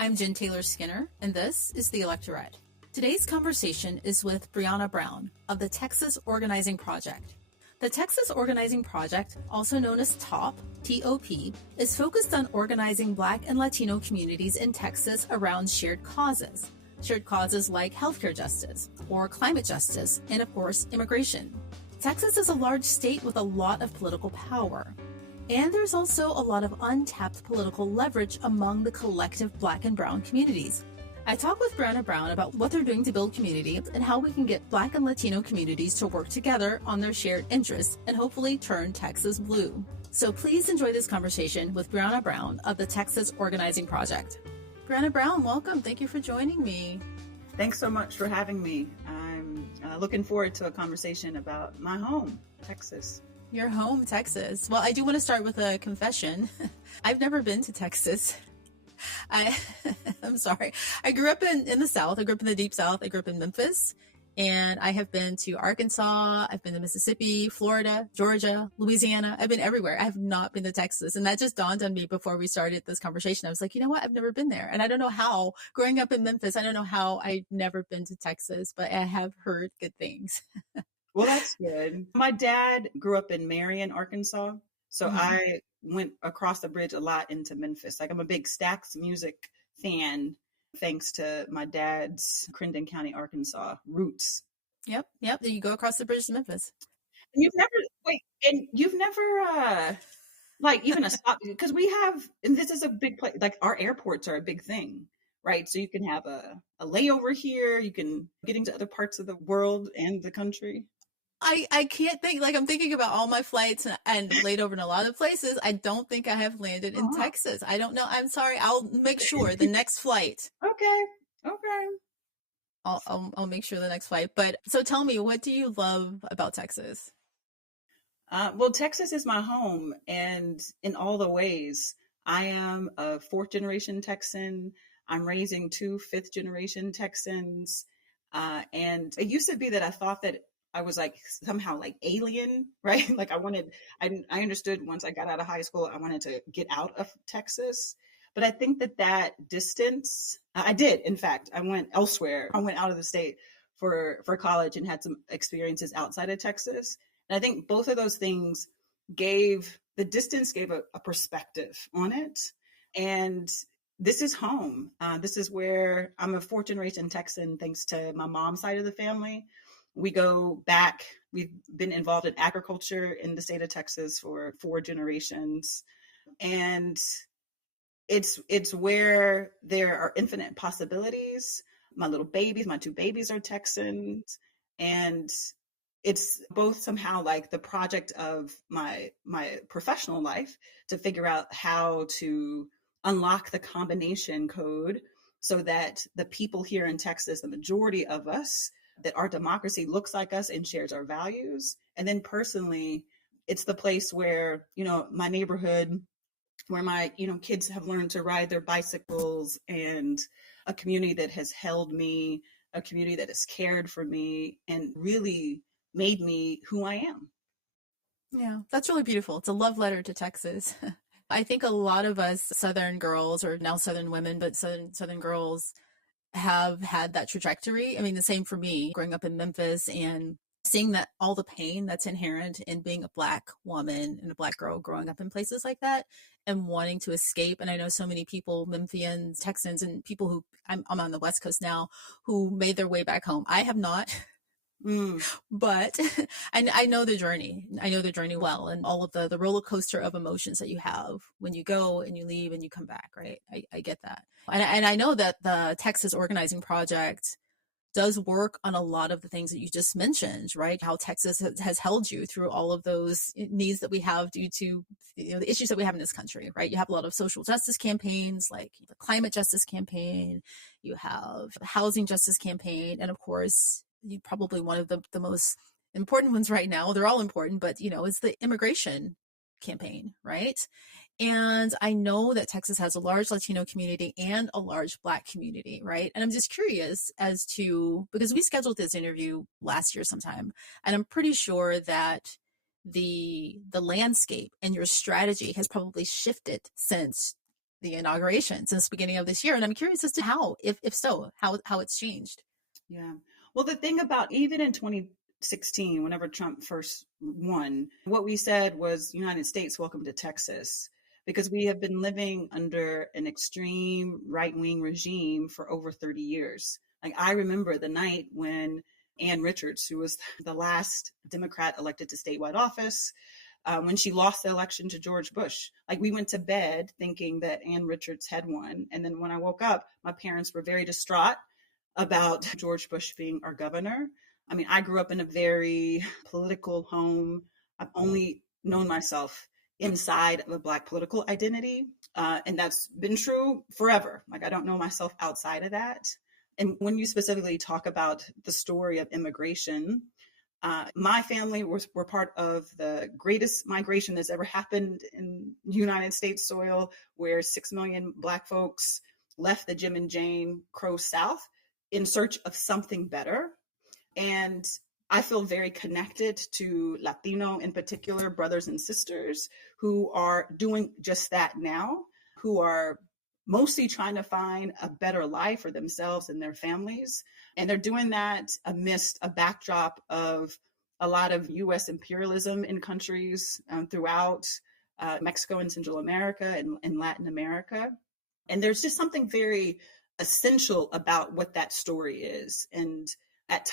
I'm Jen Taylor Skinner, and this is the Electorette. Today's conversation is with Brianna Brown of the Texas Organizing Project. The Texas Organizing Project, also known as TOP, T-O-P, is focused on organizing Black and Latino communities in Texas around shared causes. Shared causes like healthcare justice or climate justice, and of course, immigration. Texas is a large state with a lot of political power. And there's also a lot of untapped political leverage among the collective Black and Brown communities. I talk with Brianna Brown about what they're doing to build community and how we can get Black and Latino communities to work together on their shared interests and hopefully turn Texas blue. So please enjoy this conversation with Brianna Brown of the Texas Organizing Project. Brianna Brown, welcome. Thank you for joining me. Thanks so much for having me. I'm looking forward to a conversation about my home, Texas. Your home, Texas. Well, I do want to start with a confession. I've never been to Texas. I'm sorry. I grew up in the South. I grew up in the deep South. I grew up in Memphis. And I have been to Arkansas. I've been to Mississippi, Florida, Georgia, Louisiana. I've been everywhere. I have not been to Texas. And that just dawned on me before we started this conversation. I was like, you know what? I've never been there. And I don't know how. Growing up in Memphis, I don't know how I've never been to Texas, but I have heard good things. Well, that's good. My dad grew up in Marion, Arkansas. So I went across the bridge a lot into Memphis. Like I'm a big Stax music fan, thanks to my dad's Crendon County, Arkansas roots. Yep. There you go across the bridge to Memphis. And you've never like even a stop, because we have, and this is a big place, like our airports are a big thing, right? So you can have a layover here, you can get into other parts of the world and the country. I can't think, like I'm thinking about all my flights and laid over in a lot of places. I don't think I have landed in Texas. I don't know. I'm sorry. I'll make sure the next flight. Okay. I'll make sure the next flight. But so tell me, what do you love about Texas? Well, Texas is my home, and in all the ways. I am a fourth generation Texan. I'm raising two fifth generation Texans. And it used to be that I thought that I was like somehow like alien, right? Like I understood once I got out of high school, I wanted to get out of Texas. But I think that distance, I did. In fact, I went elsewhere. I went out of the state for college and had some experiences outside of Texas. And I think both of those things gave a perspective on it. And this is home. This is where I'm a fourth generation Texan, thanks to my mom's side of the family. We go back. We've been involved in agriculture in the state of Texas for 4 generations. And it's where there are infinite possibilities. My two babies are Texans. And it's both somehow like the project of my professional life to figure out how to unlock the combination code so that the people here in Texas, the majority of us, that our democracy looks like us and shares our values. And then personally, it's the place where, my neighborhood, where my, kids have learned to ride their bicycles, and a community that has held me, a community that has cared for me and really made me who I am. Yeah, that's really beautiful. It's a love letter to Texas. I think a lot of us Southern girls, or now Southern women, but Southern girls, have had that trajectory. I mean, the same for me, growing up in Memphis and seeing that all the pain that's inherent in being a Black woman and a Black girl growing up in places like that and wanting to escape. And I know so many people, Memphians, Texans, and people who I'm on the West Coast now, who made their way back home. I have not. But I know the journey. I know the journey well, and all of the roller coaster of emotions that you have when you go and you leave and you come back, right? I get that. And I know that the Texas Organizing Project does work on a lot of the things that you just mentioned, right? How Texas has held you through all of those needs that we have due to the issues that we have in this country, right? You have a lot of social justice campaigns, like the climate justice campaign, you have the housing justice campaign, and of course, probably one of the most important ones right now. They're all important, but it's the immigration campaign, right? And I know that Texas has a large Latino community and a large Black community, right? And I'm just curious as to, because we scheduled this interview last year sometime, and I'm pretty sure that the landscape and your strategy has probably shifted since the inauguration since the beginning of this year. And I'm curious as to how, if so, how it's changed. Yeah. Well, the thing about even in 2016, whenever Trump first won, what we said was United States, welcome to Texas, because we have been living under an extreme right-wing regime for over 30 years. Like, I remember the night when Ann Richards, who was the last Democrat elected to statewide office, when she lost the election to George Bush. Like, we went to bed thinking that Ann Richards had won. And then when I woke up, my parents were very distraught about George Bush being our governor. I mean, I grew up in a very political home. I've only known myself inside of a Black political identity. And that's been true forever. Like, I don't know myself outside of that. And when you specifically talk about the story of immigration, my family were part of the greatest migration that's ever happened in United States soil, where 6 million Black folks left the Jim and Jane Crow South in search of something better. And I feel very connected to Latino, in particular, brothers and sisters who are doing just that now, who are mostly trying to find a better life for themselves and their families. And they're doing that amidst a backdrop of a lot of US imperialism in countries throughout Mexico and Central America and Latin America. And there's just something very essential about what that story is. And at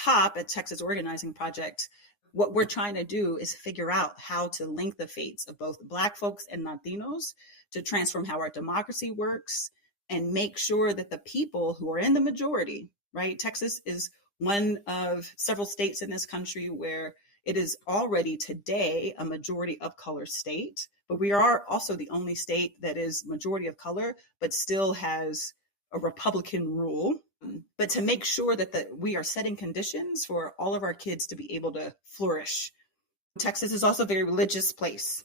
Texas Organizing Project, what we're trying to do is figure out how to link the fates of both Black folks and Latinos to transform how our democracy works and make sure that the people who are in the majority, right? Texas is one of several states in this country where it is already today a majority of color state, but we are also the only state that is majority of color, but still has a Republican rule. But to make sure that we are setting conditions for all of our kids to be able to flourish. Texas is also a very religious place.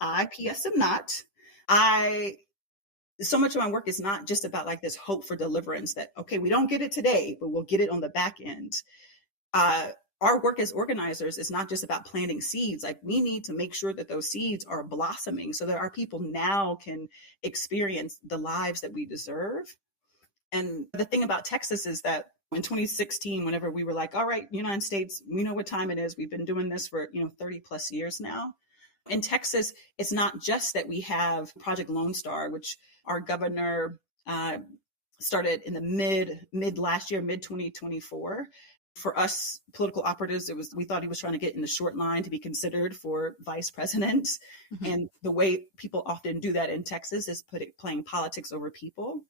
I, P.S., am not. So much of my work is not just about like this hope for deliverance that, okay, we don't get it today, but we'll get it on the back end. Our work as organizers is not just about planting seeds. Like, we need to make sure that those seeds are blossoming so that our people now can experience the lives that we deserve. And the thing about Texas is that in 2016, whenever we were like, all right, United States, we know what time it is. We've been doing this for 30 plus years now. In Texas, it's not just that we have Project Lone Star, which our governor started in the mid last year, mid 2024. For us political operatives, we thought he was trying to get in the short line to be considered for vice president. Mm-hmm. And the way people often do that in Texas is playing politics over people.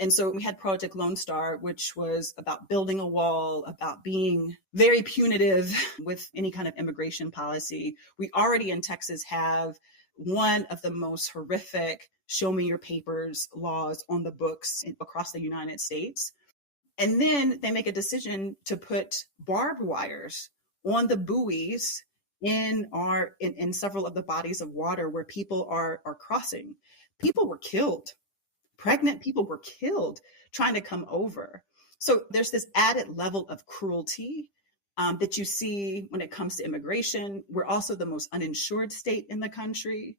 And so we had Project Lone Star, which was about building a wall, about being very punitive with any kind of immigration policy. We already in Texas have one of the most horrific show me your papers laws on the books across the United States. And then they make a decision to put barbed wires on the buoys in several of the bodies of water where people are crossing. People were killed. Pregnant people were killed trying to come over. So there's this added level of cruelty that you see when it comes to immigration. We're also the most uninsured state in the country.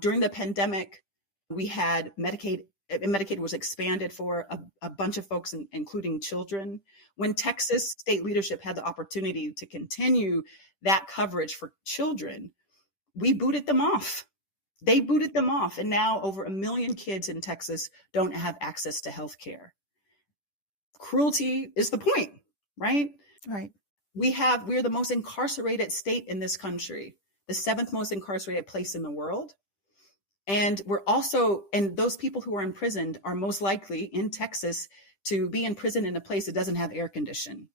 During the pandemic, we had Medicaid. Medicaid was expanded for a bunch of folks, including children. When Texas state leadership had the opportunity to continue that coverage for children, we booted them off. They booted them off. And now over 1 million kids in Texas don't have access to health care. Cruelty is the point, right? Right. We're the most incarcerated state in this country, the 7th most incarcerated place in the world. And and those people who are imprisoned are most likely in Texas to be in prison in a place that doesn't have air conditioning,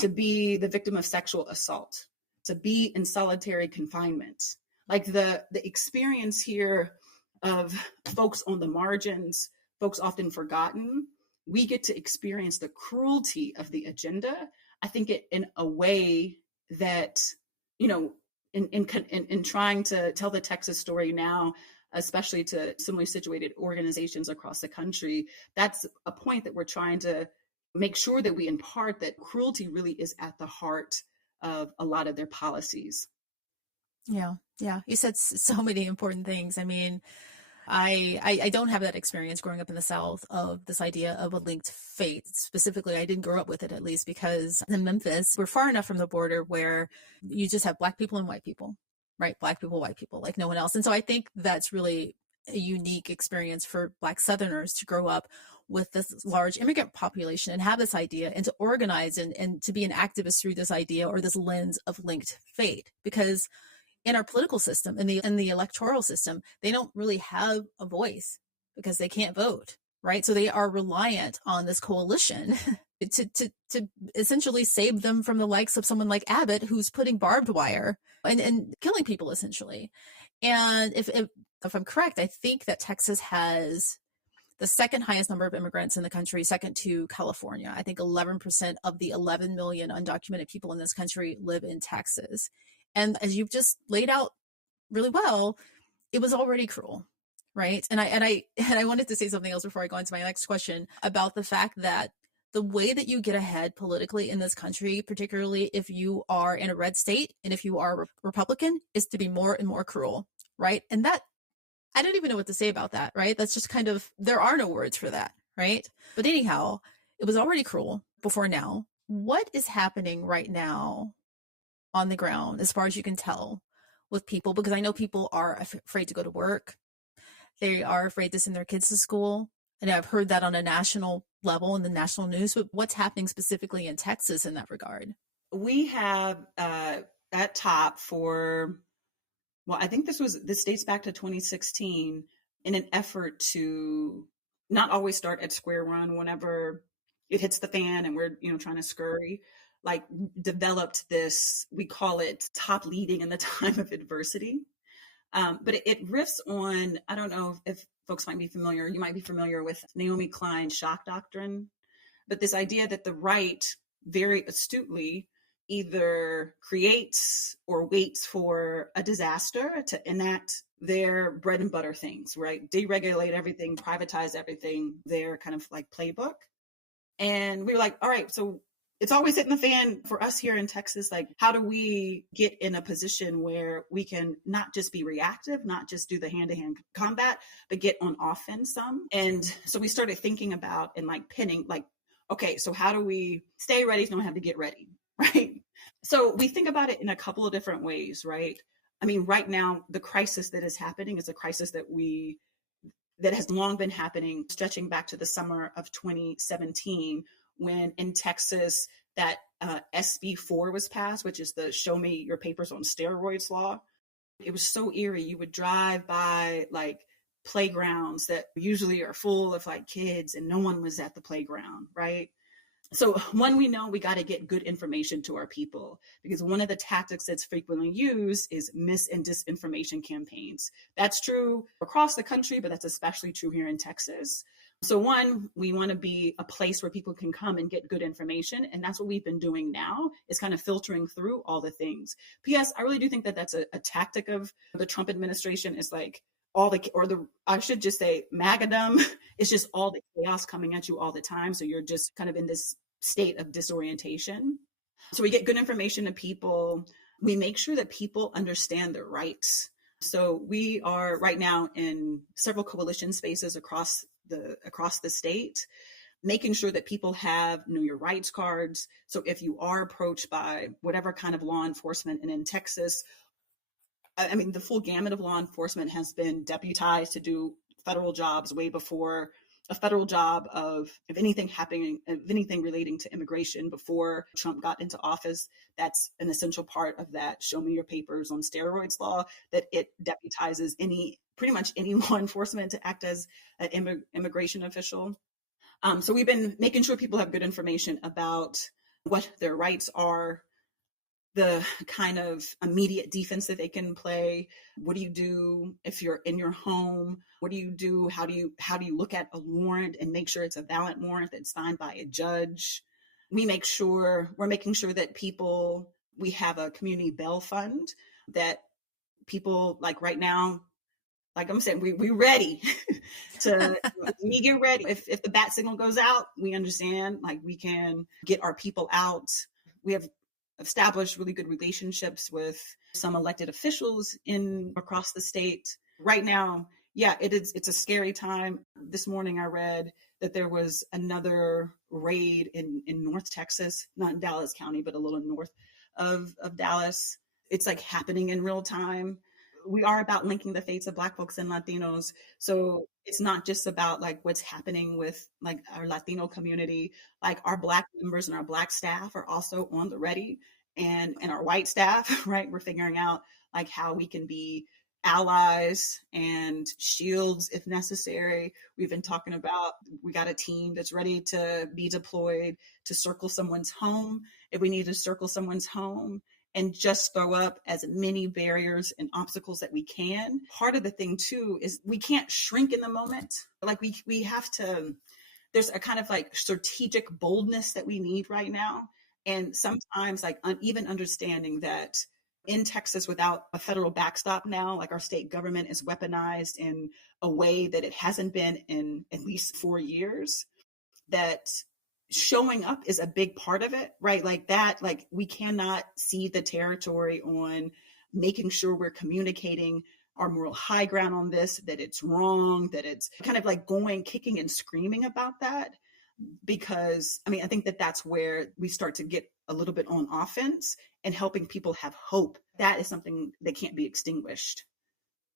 to be the victim of sexual assault, to be in solitary confinement. Like the experience here of folks on the margins, folks often forgotten, we get to experience the cruelty of the agenda. I think it in a way that, in trying to tell the Texas story now, especially to similarly situated organizations across the country, that's a point that we're trying to make sure that we impart, that cruelty really is at the heart of a lot of their policies. Yeah. You said so many important things. I mean, I don't have that experience growing up in the South of this idea of a linked fate. Specifically, I didn't grow up with it, at least, because in Memphis, we're far enough from the border where you just have Black people and white people, right? Black people, white people, like no one else. And so I think that's really a unique experience for Black Southerners to grow up with this large immigrant population and have this idea and to organize and to be an activist through this idea or this lens of linked fate. Because in our political system, in the electoral system, they don't really have a voice because they can't vote, right? So they are reliant on this coalition to essentially save them from the likes of someone like Abbott, who's putting barbed wire and killing people essentially. And if I'm correct, I think that Texas has the second highest number of immigrants in the country, second to California. I think 11% of the 11 million undocumented people in this country live in Texas. And as you've just laid out really well, it was already cruel, right? And I wanted to say something else before I go into my next question about the fact that the way that you get ahead politically in this country, particularly if you are in a red state and if you are Republican, is to be more and more cruel, right? And that, I don't even know what to say about that, right? That's just kind of, there are no words for that, right? But anyhow, it was already cruel before now. What is happening right now on the ground, as far as you can tell, with people? Because I know people are afraid to go to work. They are afraid to send their kids to school. And I've heard that on a national level in the national news. But what's happening specifically in Texas in that regard? We have at top for, well, I think this dates back to 2016 in an effort to not always start at square one whenever it hits the fan and we're, trying to scurry, like developed this, we call it top leading in the time of adversity. But it riffs on, I don't know if folks might be familiar, you might be familiar with Naomi Klein's shock doctrine, but this idea that the right very astutely either creates or waits for a disaster to enact their bread and butter things, right? Deregulate everything, privatize everything, their kind of like playbook. And we were like, all right, so it's always hitting the fan for us here in Texas. Like, how do we get in a position where we can not just be reactive, not just do the hand-to-hand combat, but get on offense some? And so we started thinking about and like pinning, like, okay, so how do we stay ready if we don't have to get ready, right? So we think about it in a couple of different ways, right? I mean, right now, the crisis that is happening is a crisis that has long been happening, stretching back to the summer of 2017, when in Texas that SB 4 was passed, which is the Show Me Your Papers on Steroids law. It was so eerie. You would drive by like playgrounds that usually are full of like kids and no one was at the playground, right? So one, we know we got to get good information to our people, because one of the tactics that's frequently used is mis and disinformation campaigns. That's true across the country, but that's especially true here in Texas. So one, we want to be a place where people can come and get good information. And that's what we've been doing now, is kind of filtering through all the things. P.S. I really do think that that's a tactic of the Trump administration, is like I should just say magadom. It's just all the chaos coming at you all the time. So you're just kind of in this state of disorientation. So we get good information to people. We make sure that people understand their rights. So we are right now in several coalition spaces across the state, making sure that people have know your rights cards. So if you are approached by whatever kind of law enforcement, and in Texas, I mean, the full gamut of law enforcement has been deputized to do federal jobs way before a federal job of anything happening, of anything relating to immigration before Trump got into office. That's an essential part of that Show Me Your Papers on Steroids law, that it deputizes pretty much any law enforcement to act as an immigration official. So we've been making sure people have good information about what their rights are, the kind of immediate defense that they can play. What do you do if you're in your home? What do you do? How do you look at a warrant and make sure it's a valid warrant that's signed by a judge? We're making sure that we have a community bail fund that people, like right now, like I'm saying, we're ready to, we get ready. If the bat signal goes out, we understand, like we can get our people out. We have established really good relationships with some elected officials across the state. Right now, Yeah, it's a scary time. This morning I read that there was another raid in North Texas, not in Dallas County, but a little north of Dallas. It's like happening in real time. We are about linking the fates of Black folks and Latinos. So it's not just about like what's happening with like our Latino community. Like our Black members and our Black staff are also on the ready, and our white staff, right? We're figuring out like how we can be allies and shields if necessary. We've been talking about, we got a team that's ready to be deployed to circle someone's home if we need to circle someone's home, and just throw up as many barriers and obstacles that we can. Part of the thing too is we can't shrink in the moment. Like we have to, there's a kind of like strategic boldness that we need right now. And sometimes like even understanding that in Texas, without a federal backstop now, like our state government is weaponized in a way that it hasn't been in at least 4 years, that showing up is a big part of it, right? Like that, like we cannot cede the territory on making sure we're communicating our moral high ground on this, that it's wrong, that it's kind of like going, kicking and screaming about that. Because I mean, I think that that's where we start to get a little bit on offense and helping people have hope. That is something that can't be extinguished.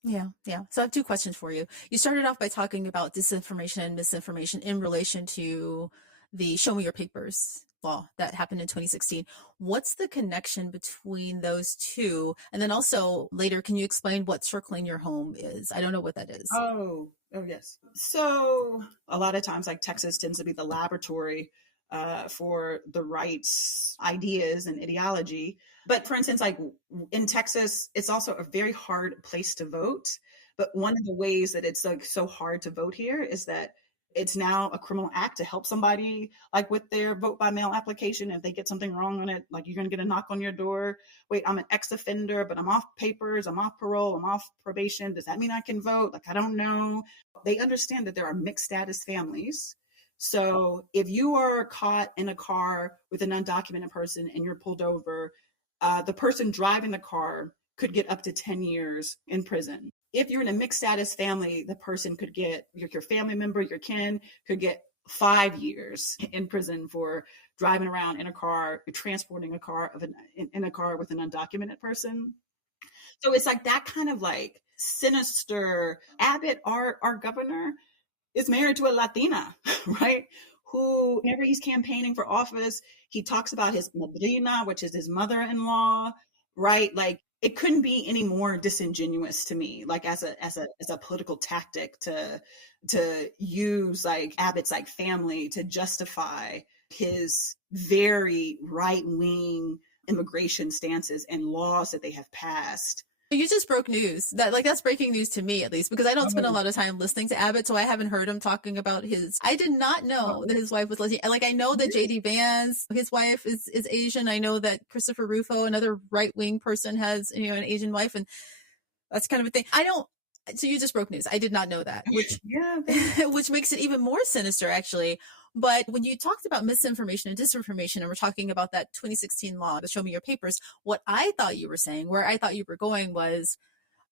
Yeah, yeah. So I have two questions for you. You started off by talking about disinformation and misinformation in relation to the Show Me Your Papers law that happened in 2016. What's the connection between those two? And then also later, can you explain what circling your home is? I don't know what that is. Oh, yes. So a lot of times, like Texas tends to be the laboratory for the right's ideas and ideology. But for instance, like in Texas, it's also a very hard place to vote. But one of the ways that it's like so hard to vote here is that it's now a criminal act to help somebody like with their vote by mail application. If they get something wrong on it, like you're going to get a knock on your door. Wait, I'm an ex-offender, but I'm off papers, I'm off parole, I'm off probation. Does that mean I can vote? Like, I don't know. They understand that there are mixed status families. So if you are caught in a car with an undocumented person and you're pulled over, the person driving the car could get up to 10 years in prison. If you're in a mixed status family, the person could get, your family member, your kin could get 5 years in prison for driving around in a car, transporting a car in a car with an undocumented person. So it's like that kind of like sinister. Abbott, our governor, is married to a Latina, right? Who, whenever he's campaigning for office, he talks about his madrina, which is his mother-in-law, right? Like it couldn't be any more disingenuous to me, like as a political tactic to use like Abbott's like family to justify his very right-wing immigration stances and laws that they have passed. You just broke news. That's breaking news to me, at least, because I don't spend a lot of time listening to Abbott, so I haven't heard him talking about his. I did not know that his wife was Latina. Like I know that JD Vance, his wife is Asian. I know that Christopher Rufo, another right wing person, has an Asian wife, and that's kind of a thing. I don't. So you just broke news. I did not know that, which which makes it even more sinister, actually. But when you talked about misinformation and disinformation, and we're talking about that 2016 law, the Show Me Your Papers, what I thought you were saying, where I thought you were going was,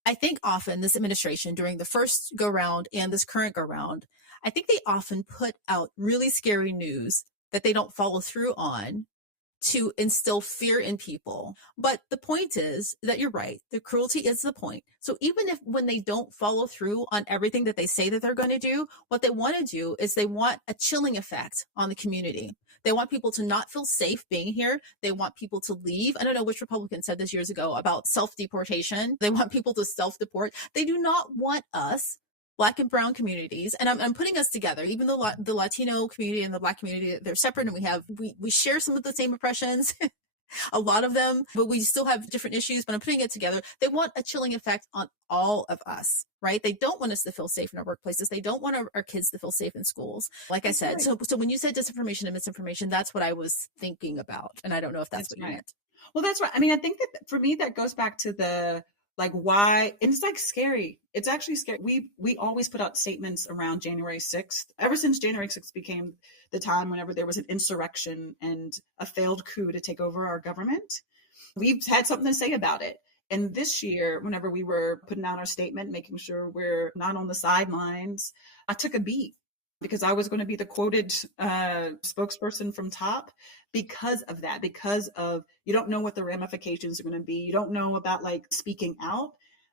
I think often this administration during the first go round and this current go round, I think they often put out really scary news that they don't follow through on to instill fear in people. But the point is that you're right. The cruelty is the point. So even if when they don't follow through on everything that they say that they're going to do, what they want to do is they want a chilling effect on the community. They want people to not feel safe being here. They want people to leave. I don't know which Republican said this years ago about self-deportation. They want people to self-deport. They do not want us, Black and brown communities, and I'm putting us together. Even the Latino community and the Black community, they're separate, and we share some of the same oppressions, a lot of them, but we still have different issues. But I'm putting it together. They want a chilling effect on all of us, right? They don't want us to feel safe in our workplaces. They don't want our kids to feel safe in schools. Like I said, right. So when you said disinformation and misinformation, that's what I was thinking about, and I don't know if that's what you meant. Well, that's right. I mean, I think that for me, that goes back to the like why, and it's like scary. It's actually scary. We always put out statements around January 6th. Ever since January 6th became the time whenever there was an insurrection and a failed coup to take over our government, we've had something to say about it. And this year, whenever we were putting out our statement, making sure we're not on the sidelines, I took a beat because I was going to be the quoted spokesperson from top because of that, because of you don't know what the ramifications are going to be. You don't know about like speaking out,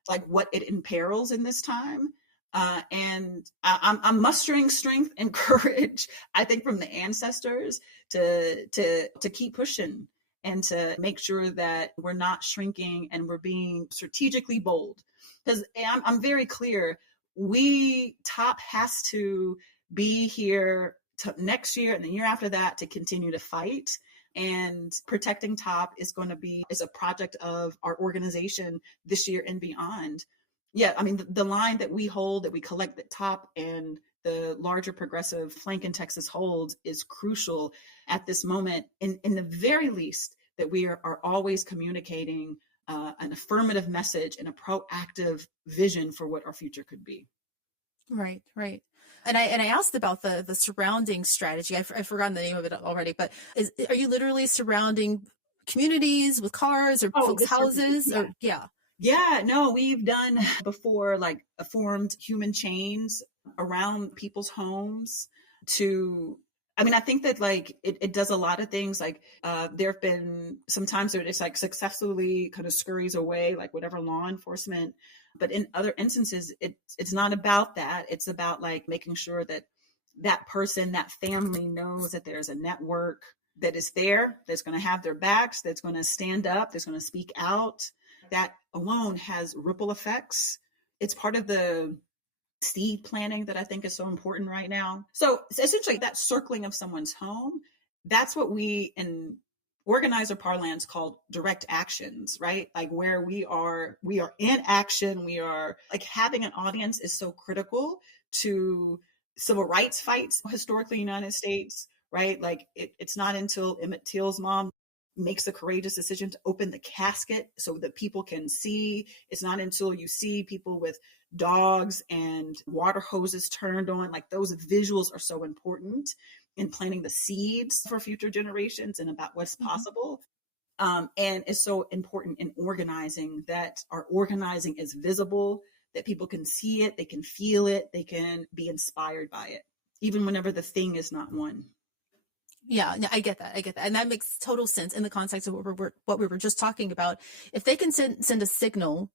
like what it imperils in this time. And I'm mustering strength and courage, I think, from the ancestors to keep pushing and to make sure that we're not shrinking and we're being strategically bold. Because I'm very clear, we top has to be here to next year and the year after that to continue to fight. And protecting top is a project of our organization this year and beyond. Yeah, I mean, the line that we hold, that we collect at top and the larger progressive flank in Texas holds is crucial at this moment. In the very least, that we are always communicating an affirmative message and a proactive vision for what our future could be. Right, right. And I asked about the surrounding strategy. I've forgotten the name of it already, but are you literally surrounding communities with cars or folks' houses? Yeah. Or yeah. Yeah, no, we've done before, like formed human chains around people's homes to, I mean, I think that like it does a lot of things. Like there have been sometimes it's like successfully kind of scurries away, like whatever law enforcement. But in other instances, it's not about that. It's about like making sure that that person, that family knows that there's a network that is there, that's going to have their backs, that's going to stand up, that's going to speak out. That alone has ripple effects. It's part of the seed planting that I think is so important right now. So essentially that circling of someone's home, that's what we in organizer parlance called direct actions, right? Like where we are in action. We are like having an audience is so critical to civil rights fights historically in the United States, right? Like it's not until Emmett Till's mom makes the courageous decision to open the casket so that people can see. It's not until you see people with dogs and water hoses turned on, like those visuals are so important in planting the seeds for future generations and about what's possible. And it's so important in organizing that our organizing is visible, that people can see it, they can feel it, they can be inspired by it, even whenever the thing is not one. Yeah, I get that. And that makes total sense in the context of what we were just talking about. If they can send a signal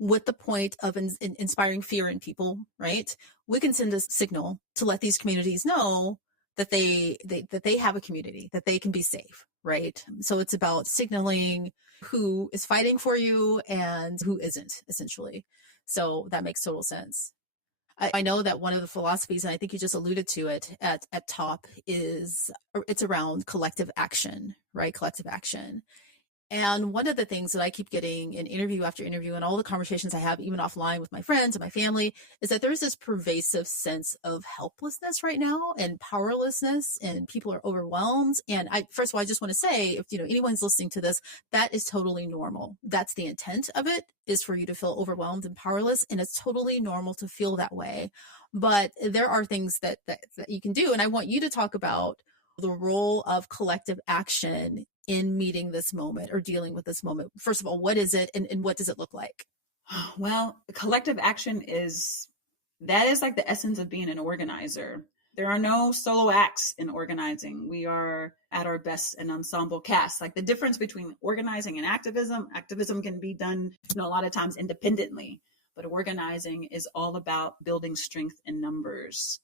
with the point of inspiring fear in people, right? We can send a signal to let these communities know that they have a community, that they can be safe, right? So it's about signaling who is fighting for you and who isn't, essentially. So that makes total sense. I know that one of the philosophies, and I think you just alluded to it at top, it's around collective action, right? Collective action. And one of the things that I keep getting in interview after interview and all the conversations I have, even offline with my friends and my family, is that there's this pervasive sense of helplessness right now and powerlessness, and people are overwhelmed. And first of all, I just want to say, if anyone's listening to this, that is totally normal. That's the intent of it, is for you to feel overwhelmed and powerless. And it's totally normal to feel that way. But there are things that you can do. And I want you to talk about the role of collective action in meeting this moment or dealing with this moment. First of all, what is it and what does it look like? Well, collective action is like the essence of being an organizer. There are no solo acts in organizing. We are at our best an ensemble cast. Like the difference between organizing and activism can be done, a lot of times independently, but organizing is all about building strength in numbers.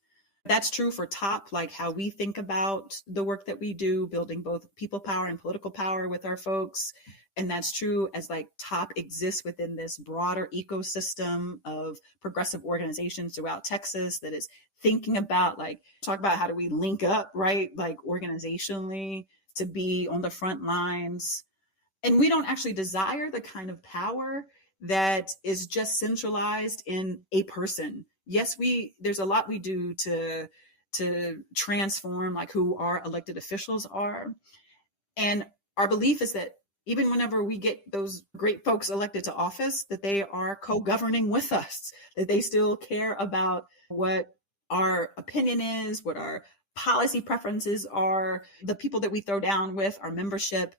That's true for top, like how we think about the work that we do, building both people power and political power with our folks. And that's true as like top exists within this broader ecosystem of progressive organizations throughout Texas that is thinking about talk about how do we link up, right? Like organizationally to be on the front lines. And we don't actually desire the kind of power that is just centralized in a person. Yes, there's a lot we do to transform like who our elected officials are. And our belief is that even whenever we get those great folks elected to office, that they are co-governing with us, that they still care about what our opinion is, what our policy preferences are, the people that we throw down with, our membership.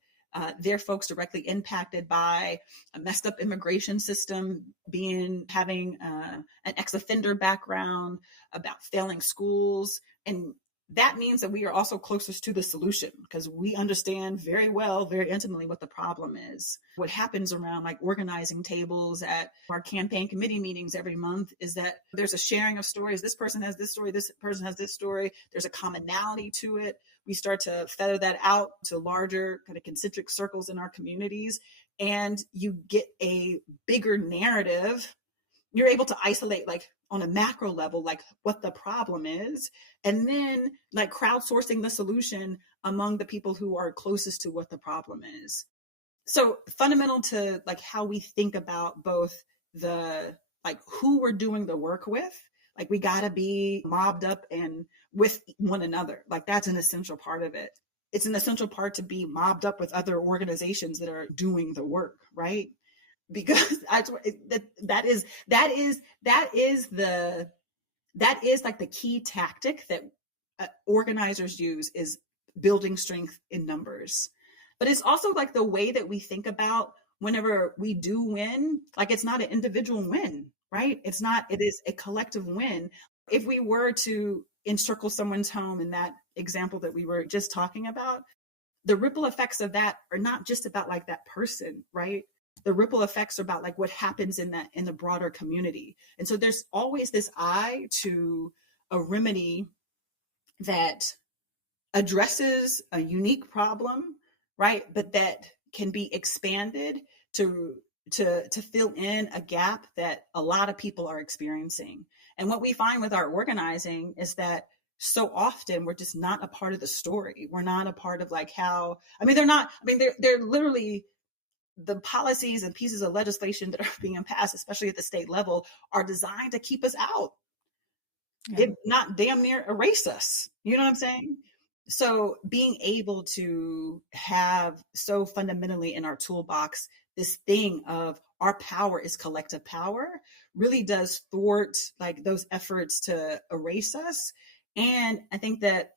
They're folks directly impacted by a messed up immigration system, having an ex-offender background, about failing schools. And that means that we are also closest to the solution because we understand very well, very intimately what the problem is. What happens around like organizing tables at our campaign committee meetings every month is that there's a sharing of stories. This person has this story, this person has this story. There's a commonality to it. We start to feather that out to larger kind of concentric circles in our communities, and you get a bigger narrative. You're able to isolate like on a macro level, like what the problem is, and then like crowdsourcing the solution among the people who are closest to what the problem is. So fundamental to like how we think about both the like who we're doing the work with, like we got to be mobbed up and with one another. Like that's an essential part of it. It's an essential part to be mobbed up with other organizations that are doing the work, right? Because that is like the key tactic that organizers use, is building strength in numbers. But it's also like the way that we think about whenever we do win, like it's not an individual win, right? It is a collective win. If we were to encircle someone's home in that example that we were just talking about, the ripple effects of that are not just about like that person, right? The ripple effects are about like what happens in the broader community. And so there's always this eye to a remedy that addresses a unique problem, right? But that can be expanded to fill in a gap that a lot of people are experiencing. And what we find with our organizing is that so often we're just not a part of the story. We're not a part of like they're literally, the policies and pieces of legislation that are being passed, especially at the state level, are designed to keep us out. Yeah. If not damn near erase us. You know what I'm saying? So being able to have so fundamentally in our toolbox this thing of our power is collective power really does thwart like those efforts to erase us. And I think that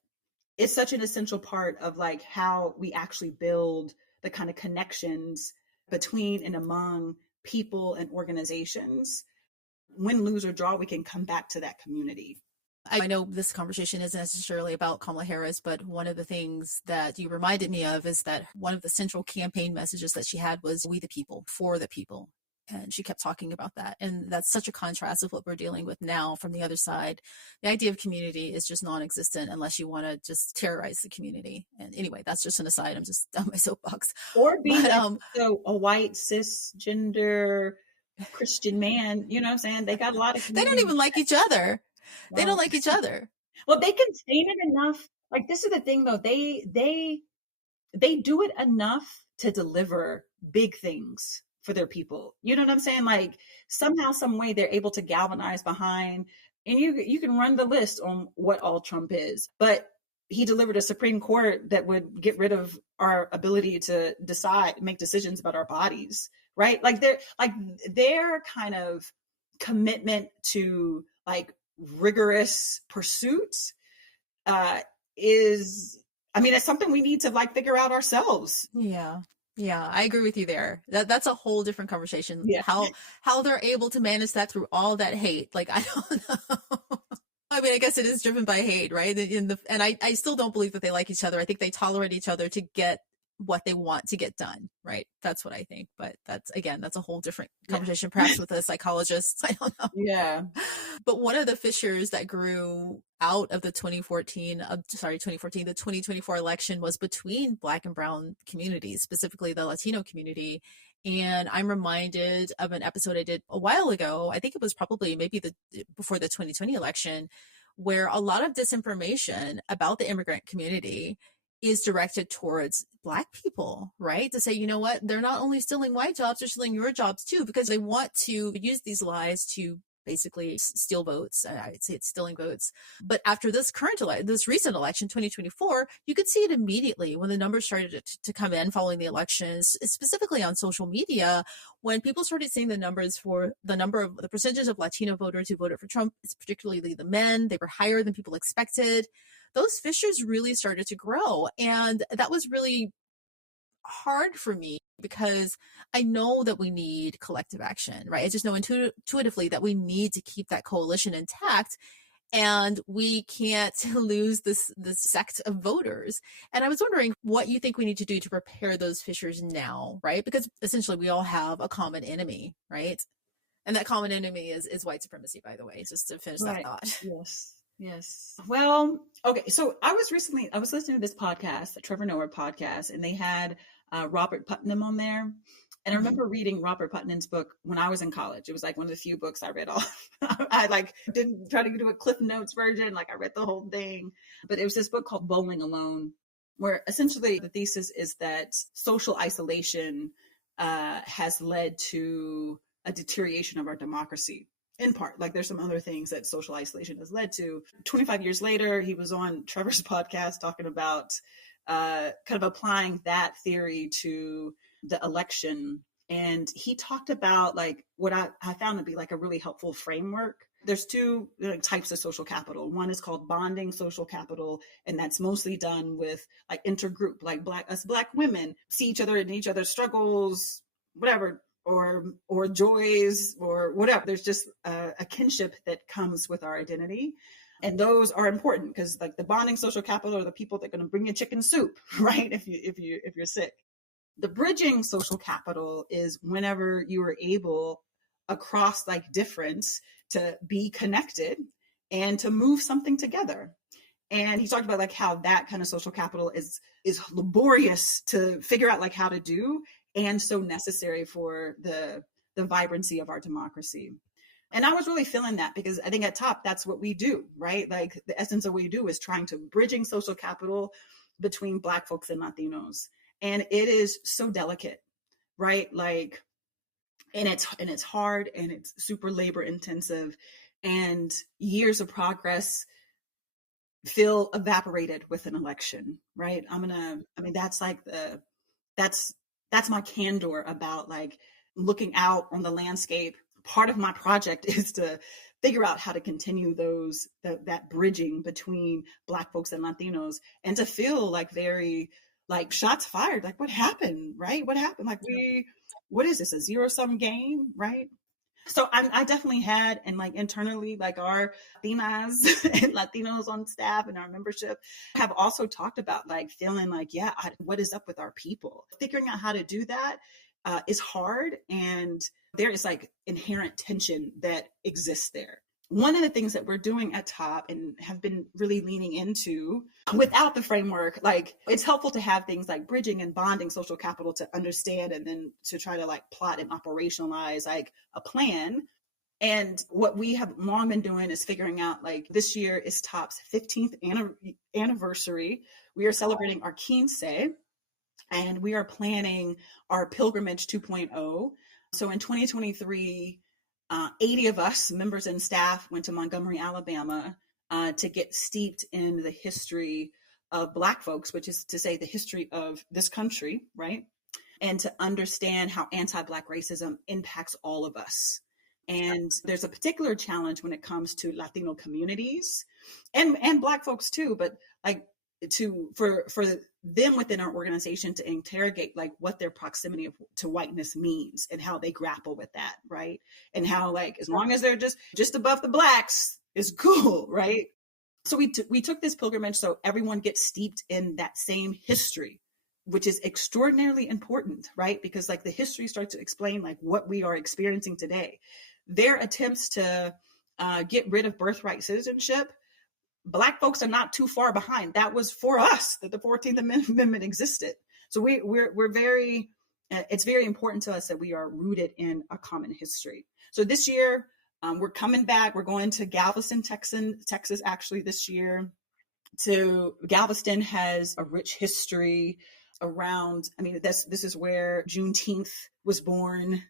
it's such an essential part of like how we actually build the kind of connections between and among people and organizations. Win, lose, or draw, we can come back to that community. I know this conversation isn't necessarily about Kamala Harris, but one of the things that you reminded me of is that one of the central campaign messages that she had was "We the people, for the people." And she kept talking about that. And that's such a contrast of what we're dealing with now from the other side. The idea of community is just non-existent unless you want to just terrorize the community. And anyway, that's just an aside. I'm just on my soapbox. Or being a white cisgender Christian man, you know what I'm saying? They got a lot of They don't even like each other. Well, they don't like each other. Well, they contain it enough. Like this is the thing though. They do it enough to deliver big things for their people. You know what I'm saying? Like somehow, some way they're able to galvanize behind, and you can run the list on what all Trump is, but he delivered a Supreme Court that would get rid of our ability to make decisions about our bodies, right? Like their kind of commitment to like rigorous pursuits is, I mean, it's something we need to like figure out ourselves. Yeah, I agree with you there. That's a whole different conversation. Yeah. How they're able to manage that through all that hate. Like, I don't know. I mean, I guess it is driven by hate, right? And I still don't believe that they like each other. I think they tolerate each other to get what they want to get done, right? That's what I think. But that's a whole different conversation, perhaps with a psychologist. I don't know. Yeah. But one of the fissures that grew out of the 2024 election was between Black and Brown communities, specifically the Latino community. And I'm reminded of an episode I did a while ago. I think it was probably maybe before the 2020 election, where a lot of disinformation about the immigrant community is directed towards Black people, right? To say, you know what, they're not only stealing white jobs, they're stealing your jobs too, because they want to use these lies to basically steal votes. I'd say it's stealing votes. But after this recent election, 2024, you could see it immediately when the numbers started to come in following the elections, specifically on social media, when people started seeing the numbers for the percentage of Latino voters who voted for Trump, particularly the men, they were higher than people expected. Those fissures really started to grow. And that was really hard for me because I know that we need collective action, right? I just know intuitively that we need to keep that coalition intact, and we can't lose this sect of voters. And I was wondering what you think we need to do to repair those fissures now, right? Because essentially we all have a common enemy, right? And that common enemy is white supremacy, by the way, just to finish that Right. thought. Yes. Yes. Well, okay. So I was listening to this podcast, the Trevor Noah podcast, and they had Robert Putnam on there. And I Mhm. remember reading Robert Putnam's book when I was in college. It was like one of the few books I read all. I like didn't try to do a Cliff Notes version. Like I read the whole thing. But it was this book called Bowling Alone, where essentially the thesis is that social isolation has led to a deterioration of our democracy. In part, like there's some other things that social isolation has led to. 25 years later, he was on Trevor's podcast talking about kind of applying that theory to the election. And he talked about like what I found to be like a really helpful framework. There's two types of social capital. One is called bonding social capital, and that's mostly done with like intergroup, like black women see each other in each other's struggles, whatever, or joys or whatever. There's just a kinship that comes with our identity, and those are important because like the bonding social capital are the people that are going to bring you chicken soup, right? If you're sick. The bridging social capital is whenever you are able across like difference to be connected and to move something together. And he talked about like how that kind of social capital is laborious to figure out like how to do, and so necessary for the vibrancy of our democracy. And I was really feeling that because I think at top that's what we do, right? Like the essence of what we do is trying to bridging social capital between Black folks and Latinos. And it is so delicate, right? Like, and it's hard and it's super labor intensive, and years of progress feel evaporated with an election, right? I mean, that's like that's my candor about like looking out on the landscape. Part of my project is to figure out how to continue that bridging between Black folks and Latinos, and to feel like very like shots fired, like what happened, right? What happened? Like what is this, a zero-sum game, right? So I definitely had, and like internally, like our Latinas and Latinos on staff and our membership have also talked about like feeling like, yeah, what is up with our people? Figuring out how to do that is hard, and there is like inherent tension that exists there. One of the things that we're doing at top and have been really leaning into without the framework, like it's helpful to have things like bridging and bonding social capital to understand, and then to try to like plot and operationalize like a plan. And what we have long been doing is figuring out like this year is TOP's 15th anniversary. We are celebrating our quince, and we are planning our pilgrimage 2.0. So in 2023, 80 of us, members and staff, went to Montgomery, Alabama, to get steeped in the history of Black folks, which is to say the history of this country, right? And to understand how anti-Black racism impacts all of us. And there's a particular challenge when it comes to Latino communities and Black folks too, but like for them within our organization to interrogate like what their proximity to whiteness means and how they grapple with that, right? And how like as long as they're just above the Blacks is cool, right? So we took this pilgrimage so everyone gets steeped in that same history, which is extraordinarily important, right? Because like the history starts to explain like what we are experiencing today. Their attempts to get rid of birthright citizenship, Black folks are not too far behind. That was for us that the 14th Amendment existed. So we're very, it's very important to us that we are rooted in a common history. So this year, we're coming back. We're going to Galveston, Texas, actually this year. Galveston has a rich history around, I mean, this is where Juneteenth was born.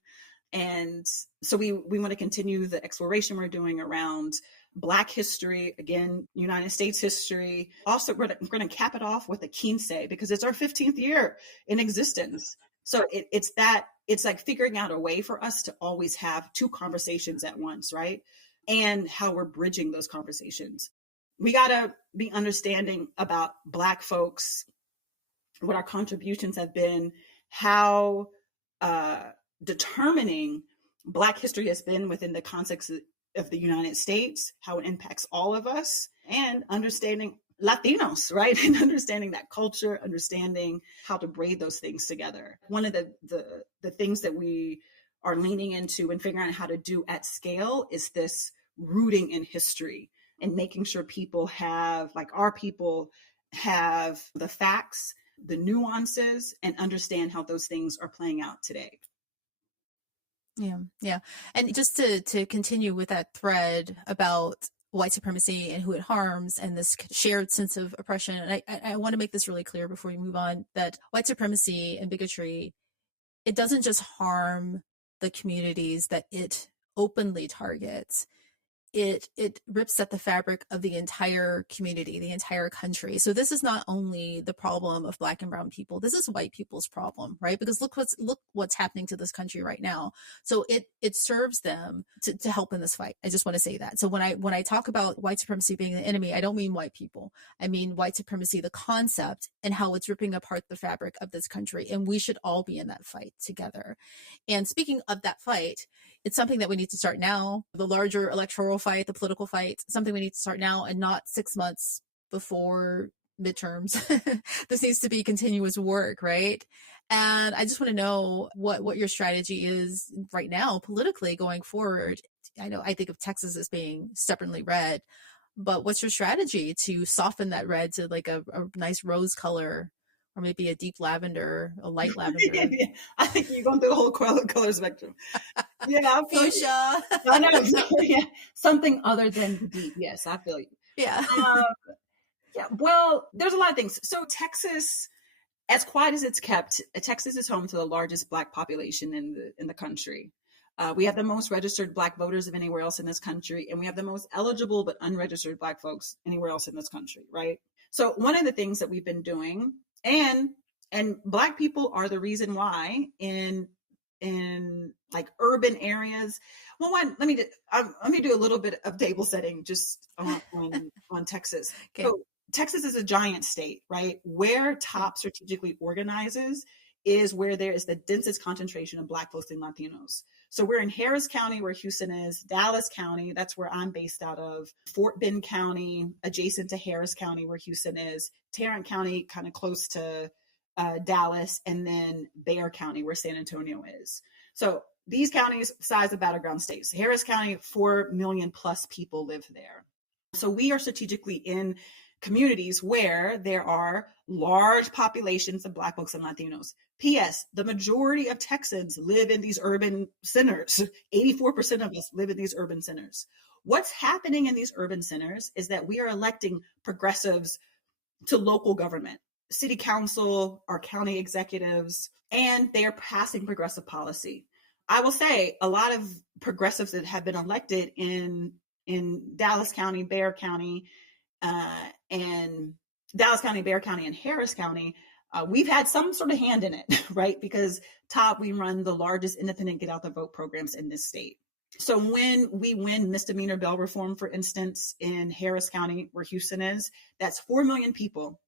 And so we want to continue the exploration we're doing around Black history, again, United States history. Also, we're going to cap it off with a quince because it's our 15th year in existence. So it's like figuring out a way for us to always have two conversations at once, right? And how we're bridging those conversations. We got to be understanding about Black folks what our contributions have been, how uh, determining Black history has been within the context of the United States, how it impacts all of us, and understanding Latinos, right? And understanding that culture, understanding how to braid those things together. One of the things that we are leaning into and figuring out how to do at scale is this rooting in history and making sure people have, like our people, have the facts, the nuances, and understand how those things are playing out today. Yeah, yeah. And just to continue with that thread about white supremacy and who it harms and this shared sense of oppression, and I want to make this really clear before we move on, that white supremacy and bigotry, it doesn't just harm the communities that it openly targets. It rips at the fabric of the entire community, the entire country. So this is not only the problem of Black and brown people, this is white people's problem, right? Because look what's happening to this country right now. So it serves them to help in this fight. I just want to say that. So when I talk about white supremacy being the enemy, I don't mean white people. I mean white supremacy, the concept, and how it's ripping apart the fabric of this country. And we should all be in that fight together. And speaking of that fight, it's something that we need to start now. The larger electoral fight, the political fight, something we need to start now and not 6 months before midterms. This needs to be continuous work, right? And I just want to know what your strategy is right now politically going forward. I know I think of Texas as being stubbornly red, but what's your strategy to soften that red to like a nice rose color, or maybe a deep lavender, a light lavender? Yeah, I think you're going through the whole color spectrum. Yeah, I feel you. Fuchsia. I know. Yeah, something other than the deep. Yes, I feel you. Yeah. Yeah. Well, there's a lot of things. So Texas, as quiet as it's kept, Texas is home to the largest Black population in the country. We have the most registered Black voters of anywhere else in this country, and we have the most eligible but unregistered Black folks anywhere else in this country, right? So one of the things that we've been doing, and Black people are the reason why in like urban areas. Well, let me do a little bit of table setting just on Texas. Okay. So Texas is a giant state, right? Where top strategically organizes is where there is the densest concentration of Black folks and Latinos. So we're in Harris County, where Houston is, Dallas County, that's where I'm based out of, Fort Bend County, adjacent to Harris County, where Houston is, Tarrant County, kind of close to Dallas, and then Bexar County, where San Antonio is. So these counties, size of battleground states. Harris County, 4 million plus people live there. So we are strategically in communities where there are large populations of Black folks and Latinos. P.S. The majority of Texans live in these urban centers. 84% of us live in these urban centers. What's happening in these urban centers is that we are electing progressives to local government, city council, our county executives, and they are passing progressive policy. I will say a lot of progressives that have been elected in Dallas County, Bexar County, and Dallas County, Bexar County, and Harris County, we've had some sort of hand in it, right? Because we run the largest independent get out the vote programs in this state. So when we win misdemeanor bail reform, for instance, in Harris County, where Houston is, that's 4 million people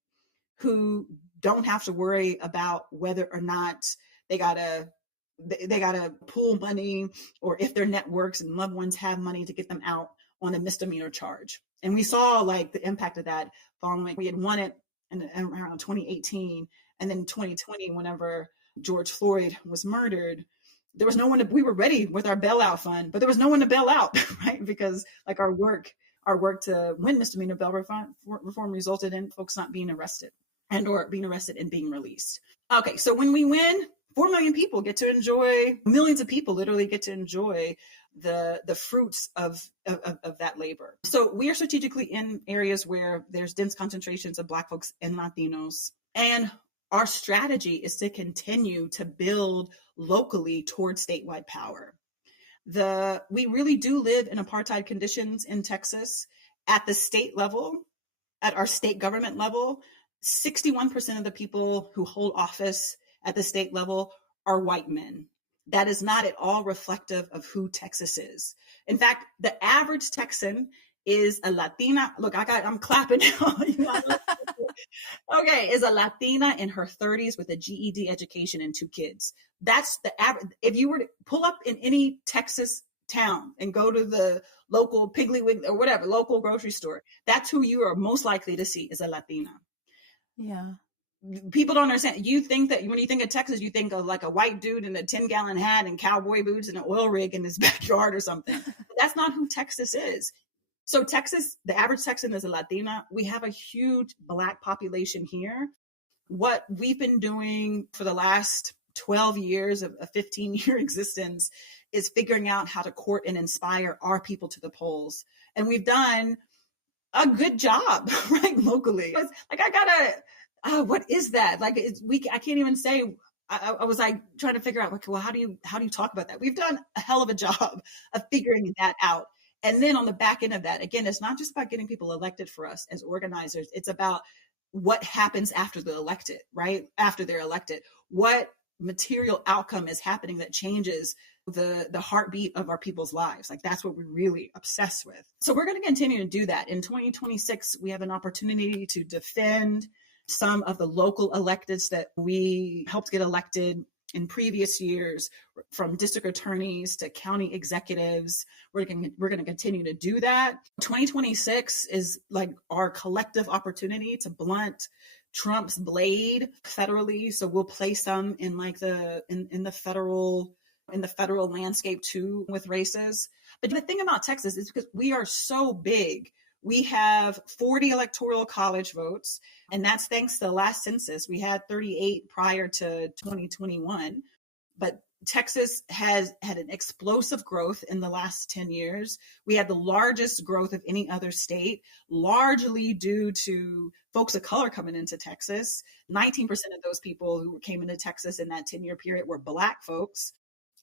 who don't have to worry about whether or not they gotta pool money, or if their networks and loved ones have money to get them out on a misdemeanor charge. And we saw like the impact of that following. We had won it in around 2018, and then 2020, whenever George Floyd was murdered, there was no one we were ready with our bailout fund, but there was no one to bail out, right? Because like our work to win misdemeanor bail reform resulted in folks not being arrested or being arrested and being released. Okay, so when we win, 4 million people get to enjoy, millions of people literally get to enjoy the fruits of that labor. So we are strategically in areas where there's dense concentrations of Black folks and Latinos. And our strategy is to continue to build locally towards statewide power. We really do live in apartheid conditions in Texas. At the state level, at our state government level, 61% of the people who hold office at the state level are white men. That is not at all reflective of who Texas is. In fact, the average Texan is a Latina. Look, I'm clapping now. Okay, is a Latina in her 30s with a GED education and 2 kids. That's the average. If you were to pull up in any Texas town and go to the local Piggly Wiggly or whatever, local grocery store, that's who you are most likely to see is a Latina. Yeah. People don't understand. You think that when you think of Texas, you think of like a white dude in a 10-gallon hat and cowboy boots and an oil rig in his backyard or something. That's not who Texas is. So Texas, the average Texan is a Latina. We have a huge Black population here. What we've been doing for the last 12 years of a 15-year existence is figuring out how to court and inspire our people to the polls. And we've done a good job, right, locally. Like, I gotta, what is that? Like, I can't even say. I was like trying to figure out, like, well, how do you talk about that? We've done a hell of a job of figuring that out. And then on the back end of that, again, it's not just about getting people elected for us as organizers. It's about what happens after they're elected, right? After they're elected, what material outcome is happening that changes the heartbeat of our people's lives. Like, that's what we're really obsessed with. So we're going to continue to do that. In 2026, we have an opportunity to defend some of the local electeds that we helped get elected in previous years, from district attorneys to county executives. We're going to continue to do that. 2026 is like our collective opportunity to blunt Trump's blade federally. So we'll play some in like in the federal landscape too with races. But the thing about Texas is because we are so big, we have 40 electoral college votes, and that's thanks to the last census. We had 38 prior to 2021, but Texas has had an explosive growth in the last 10 years. We had the largest growth of any other state, largely due to folks of color coming into Texas. 19% of those people who came into Texas in that 10-year period were Black folks.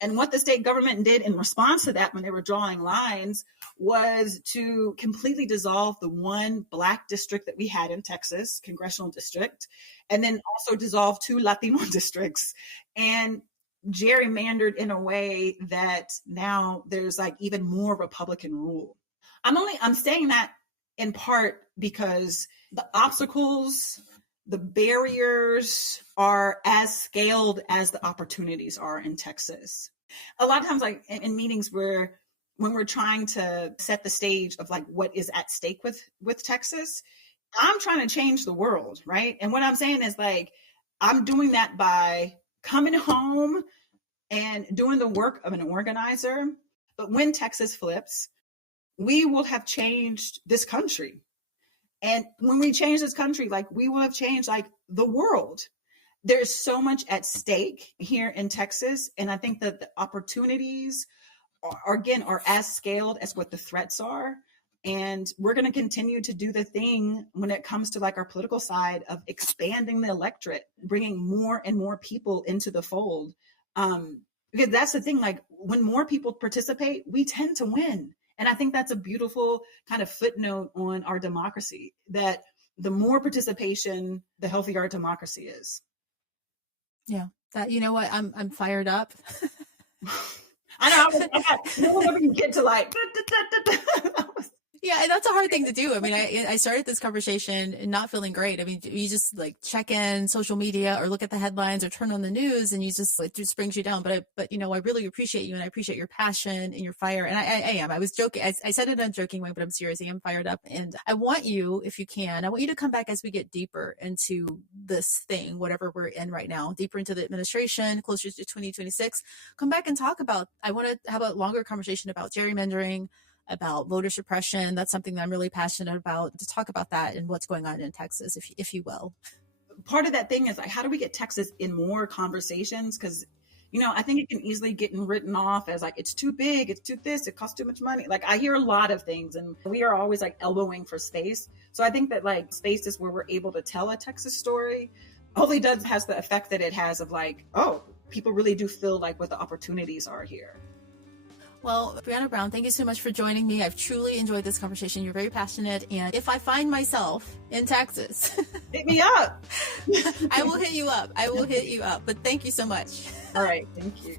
And what the state government did in response to that when they were drawing lines was to completely dissolve the one Black district that we had in Texas, congressional district, and then also dissolve 2 Latino districts, and gerrymandered in a way that now there's like even more Republican rule. I'm saying that in part because the obstacles, the barriers are as scaled as the opportunities are in Texas. A lot of times, like in meetings when we're trying to set the stage of like what is at stake with Texas, I'm trying to change the world, right? And what I'm saying is like, I'm doing that by coming home and doing the work of an organizer. But when Texas flips, we will have changed this country. And when we change this country, like, we will have changed like the world. There's so much at stake here in Texas. And I think that the opportunities are as scaled as what the threats are. And we're going to continue to do the thing when it comes to like our political side of expanding the electorate, bringing more and more people into the fold. Because that's the thing, like, when more people participate, we tend to win. And I think that's a beautiful kind of footnote on our democracy, that the more participation, the healthier our democracy is. Yeah. That, you know what? I'm fired up. I know. Whenever you get to like, yeah, and that's a hard thing to do. I mean, I started this conversation not feeling great. I mean, you just like check in social media or look at the headlines or turn on the news, and you just, it just brings you down. But you know, I really appreciate you, and I appreciate your passion and your fire. And I am. I was joking. I said it in a joking way, but I'm serious. I am fired up, and I want you, if you can, I want you to come back as we get deeper into this thing, whatever we're in right now, deeper into the administration, closer to 2026. Come back and talk about. I want to have a longer conversation about gerrymandering, about voter suppression. That's something that I'm really passionate about, to talk about that and what's going on in Texas, if you will. Part of that thing is like, how do we get Texas in more conversations? Because, you know, I think it can easily get written off as like, it's too big, it's too this, it costs too much money. Like, I hear a lot of things, and we are always like elbowing for space. So I think that like spaces where we're able to tell a Texas story hopefully has the effect that it has of like, oh, people really do feel like what the opportunities are here. Well, Brianna Brown, thank you so much for joining me. I've truly enjoyed this conversation. You're very passionate. And if I find myself in Texas, hit me up. I will hit you up. But thank you so much. All right. Thank you.